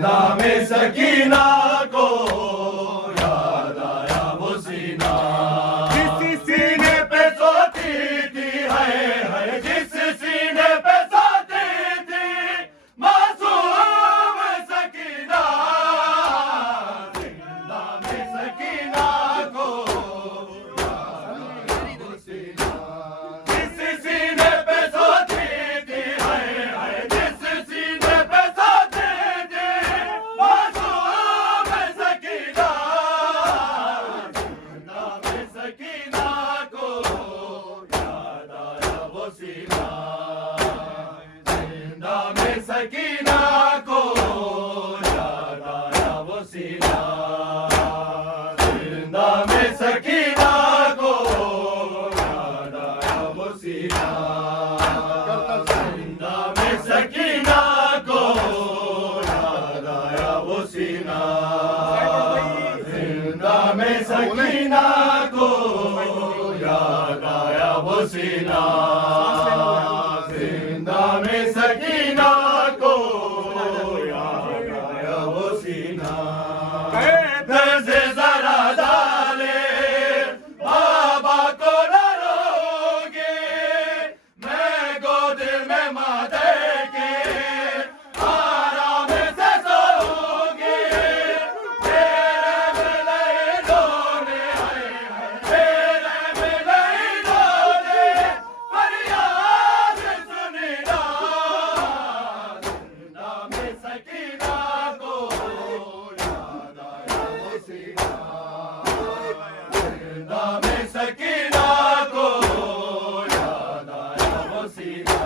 जिंदा में सकीना को याद आया वो सीना, जिस सीने पे सोती थी है जिस सीने पे सोती थी मासूम सकीना, जिंदा में सकीना को याद आया वो सीना, जिस सीने पे सोती थी है जिस सीने पे सोती थी मासूम सकीना, जिंदा में सकीना को याद आया वो सीना, जिंदा में सकीना को याद आया वो सीना, जिंदा में सकीना को याद आया वो सीना, जिंदा में सकीना को याद आया वो सीना, जिंदा में सकीना को याद आया वो सीना, जिंदा में सकीना को याद आया वो सीना, से जरा डाले बाबा को न रोगे, मैं गोद में माँ दे के आराम से सोऊंगी, तेरे मिले दोने तेरे मिले दोने फरियाद सुनी ना, जिंदा में सकीना को याद आया वो सीना, जिंदा में सकीना को याद आया वो सीना,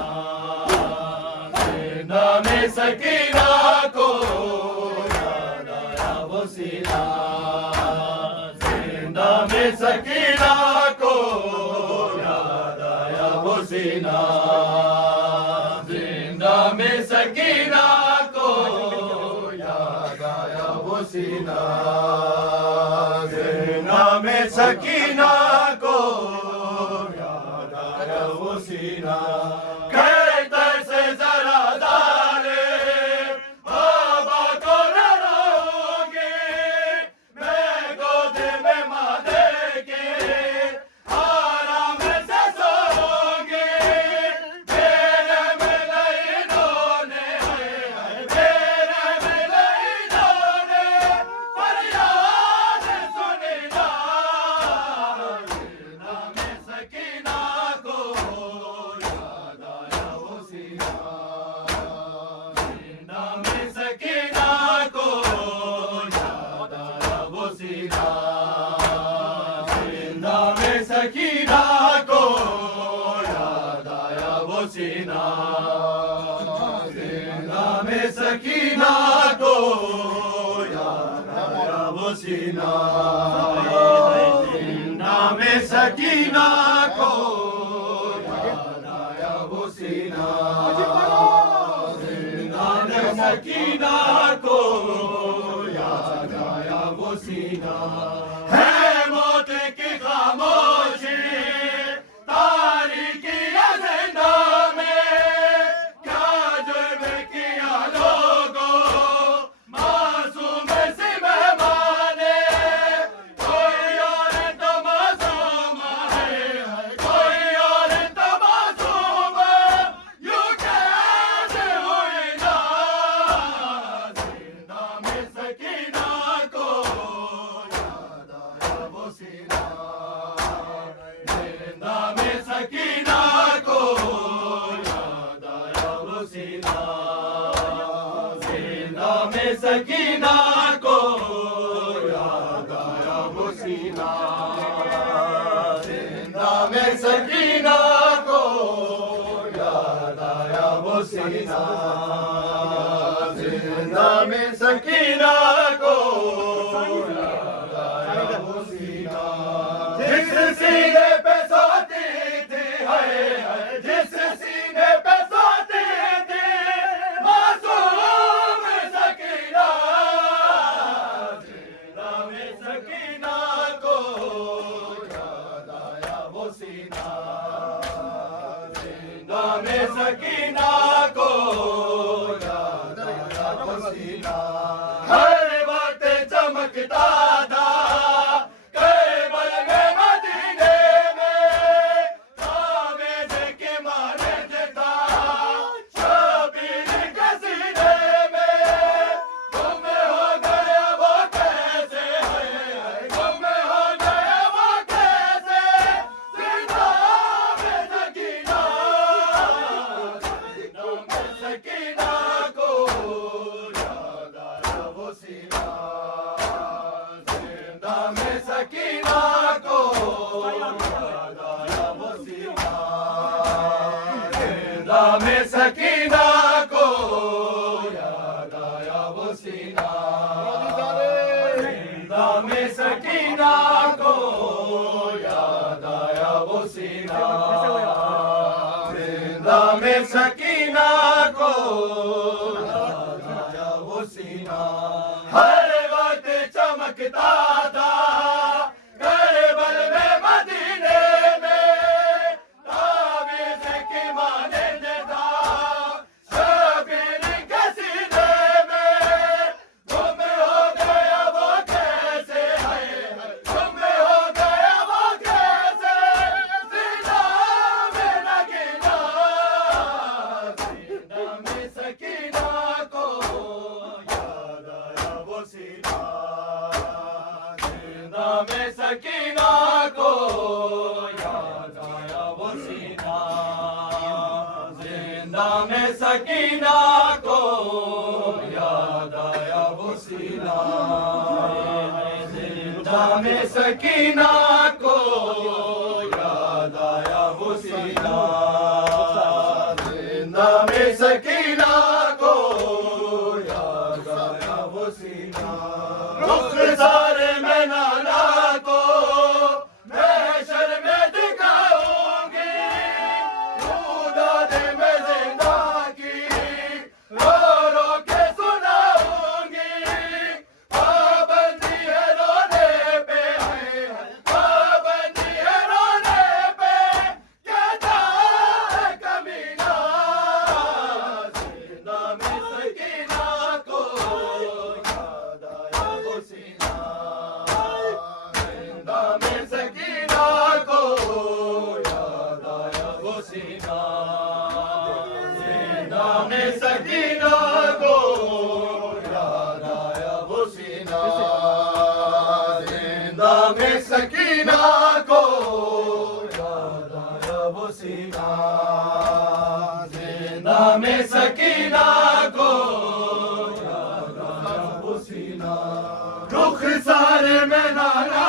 जिंदा में सकीना को याद आया वो सीना, जिंदा में सकीना को याद आया वो सीना, जिंदा में सकीना को याद आया वो सीना, जिंदा में सकीना को याद आया वो सीना, कहते से जरा डाले बाबा को न रोगे, मैं गोद में माँ दे के आराम से सोऊंगी, तेरे मिले दोने तेरे मिले दोने फरियाद सुनी ना, जिंदा में सकीना को याद आया वो सीना, जिंदा में सकीना को याद आया वो सीना, जिंदा में सकीना को याद आया वो सीना, जिंदा में सकीना को याद आया वो सीना, जिंदा में सकीना को याद आया वो सीना, जिंदा में सकीना को याद आया वो सीना, है मौत की खामोशी तारीकी जिंदा में, क्या जुर्म किया लोगों मासूम सी मेहमाने, कोई और तो मासूम है कोई और तो मासूम, यूं कैसे हुई ना, जिंदा में सकीना को याद आया वो सीना, जिंदा में सकीना को याद आया वो सीना, जिंदा में सकीना को याद आया वो सीना, जिंदा में सकीना को याद आया वो सीना, जिंदा में सकीना को याद आया वो सीना, जिस सीने पे सोती थी है जिस सीने पे सोती थी मासूम सकीना, जिंदा में सकीना को याद आया वो सीना, जिंदा में सकीना को याद आया वो सीना। जिंदा में सकीना को याद आया वो सीना जिंदा में सकीना को याद आया वो सीना जिंदा में सकीना को याद आया वो सीना हर वक्त चमकता था करबल में मदीने में ताबीज़ की मानंद था शबीर के सीने में गुम हो गया वो कैसे है गुम हो गया वो कैसे जिंदा में नगीना जिंदा में सकीना को याद आया वो सीना जिंदा में सकीना को याद आया वो सीना जिंदा में सकीना को याद आया वो सीना जिंदा में सकीना को याद आया वो सीना जिंदा में सकीना को याद आया वो सीना रुख सारे मैं नाना को महशर में दिखाऊंगी दादे में जिंदा की रो रो के सुनाऊंगी पाबंदी है रोने पे है पाबंदी है रोने पे कहता है कमीना जिंदा में सकीना को याद आया वो सीना जिंदा में सकीना को याद आया वो सीना जिंदा में सकीना को याद आया वो सीना जिंदा में सकीना को याद आया वो सीना जिंदा में सकीना को याद आया वो सीना रुख सारे में नाना